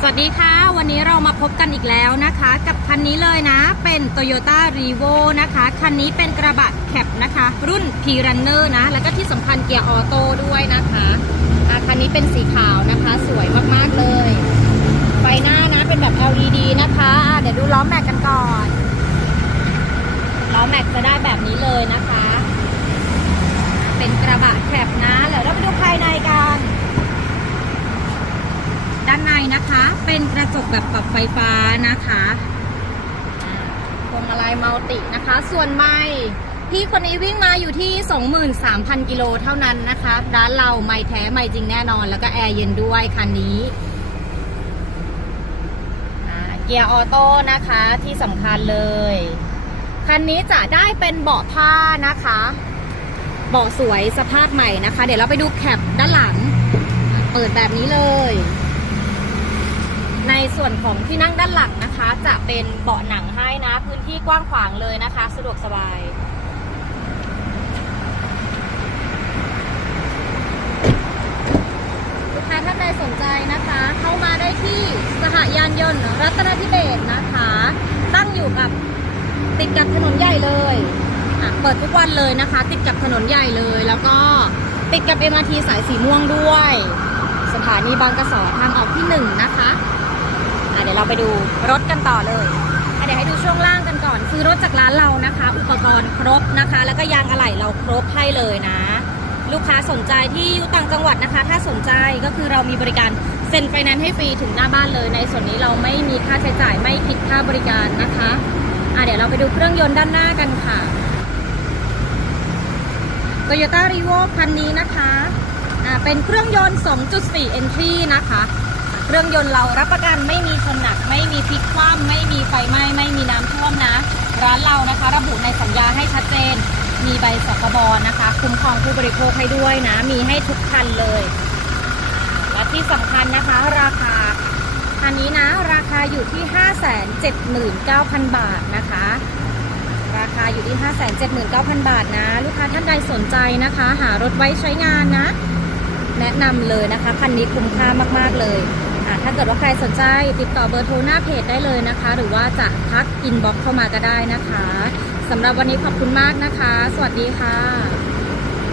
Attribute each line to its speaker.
Speaker 1: สวัสดีค่ะ วันนี้เรามาพบกันอีกแล้วนะคะ กับคันนี้เลยนะ เป็น Toyota r e v o นะคะ คันนี้เป็นกระบะแคปนะคะ รุ่น P Runner นะ แล้วก็ที่สำคัญเกียร์ออโต้ด้วยนะคะะคันนี้เป็นสีขาวนะคะ สวยมากๆเลย ไฟหน้านะ เป็นแบบ LED นะคะอะเดี๋ยวดูล้อแม็กกันก่อนล้อแม็กจะได้แบบนี้เลยนะคะ เป็นกระบะแคปนะ เดี๋ยวเราไปดูภายในกัน ด้านในนะคะ เป็นกระจกแบบปรับไฟฟ้านะคะพวงมาลัยมัลตินะคะ ส่วนไม่พี่คนนี้วิ่งมาอยู่ที่ 23,000 กิโลเท่านั้นนะคะร้านเราไม่แท้ไม่จริงแน่นอน แล้วก็แอร์เย็นด้วยคันนี้เกียร์ออโต้นะคะที่สำคัญเลย คันนี้จะได้เป็นเบาะผ้านะคะเบาะสวยสภาพใหม่นะคะ เดี๋ยวเราไปดูแคปด้านหลัง เปิดแบบนี้เลย ส่วนของที่นั่งด้านหลังนะคะ จะเป็นเบาะหนังให้นะ พื้นที่กว้างขวางเลยนะคะ สะดวกสบายลูกค้าท่านใดสนใจนะคะ เข้ามาได้ที่สหยานยนต์รัตนทิเบศนะคะ ตั้งอยู่กับติดกับถนนใหญ่เลยเปิดทุกวันเลยนะคะ ติดกับถนนใหญ่เลย แล้วก็ติดกับ MRT สายสีม่วงด้วย สถานีบางกระสอทางออกที่หนึ่งนะคะ เราไปดูรถกันต่อเลยเดี๋ยวให้ดูช่วงล่างกันก่อน คือรถจากร้านเรานะคะ อุปกรณ์ครบนะคะ แล้วก็ยางอะไหล่เราครบให้เลยนะ ลูกค้าสนใจที่อยู่ต่างจังหวัดนะคะ ถ้าสนใจก็คือเรามีบริการเซ็นไฟแนนซ์ให้ฟรีถึงหน้าบ้านเลย ในส่วนนี้เราไม่มีค่าใช้จ่ายไม่คิดค่าบริการนะคะอะเดี๋ยวเราไปดูเครื่องยนต์ด้านหน้ากันค่ะ Toyota r e v o คันนี้นะคะอ่าเป็นเครื่องยนต์ 2.4 Entry นะคะ รื่องยนต์เรารับประกันไม่มีชนหนัก ไม่มีพลิกคว่ำไม่มีไฟไหม้ไม่มีน้ำท่วมนะ ร้านเรานะคะ ระบุในสัญญาให้ชัดเจน มีใบสคบนะคะ คุ้มครองผู้บริโภคให้ด้วยนะ มีให้ทุกคันเลย และที่สำคัญนะคะ ราคาอันนี้นะ ราคาอยู่ที่ 579,000 บาทนะคะ ราคาอยู่ที่ 579,000 บาทนะ ลูกค้าท่านใดสนใจนะคะ หารถไว้ใช้งานนะ แนะนำเลยนะคะ คันนี้คุ้มค่ามาก ๆ เลย ถ้าเกิดว่าใครสนใจติดต่อเบอร์โทรหน้าเพจได้เลยนะคะ หรือว่าจะทักอินบ็อกเข้ามาก็ได้นะคะสำหรับวันนี้ขอบคุณมากนะคะ สวัสดีค่ะ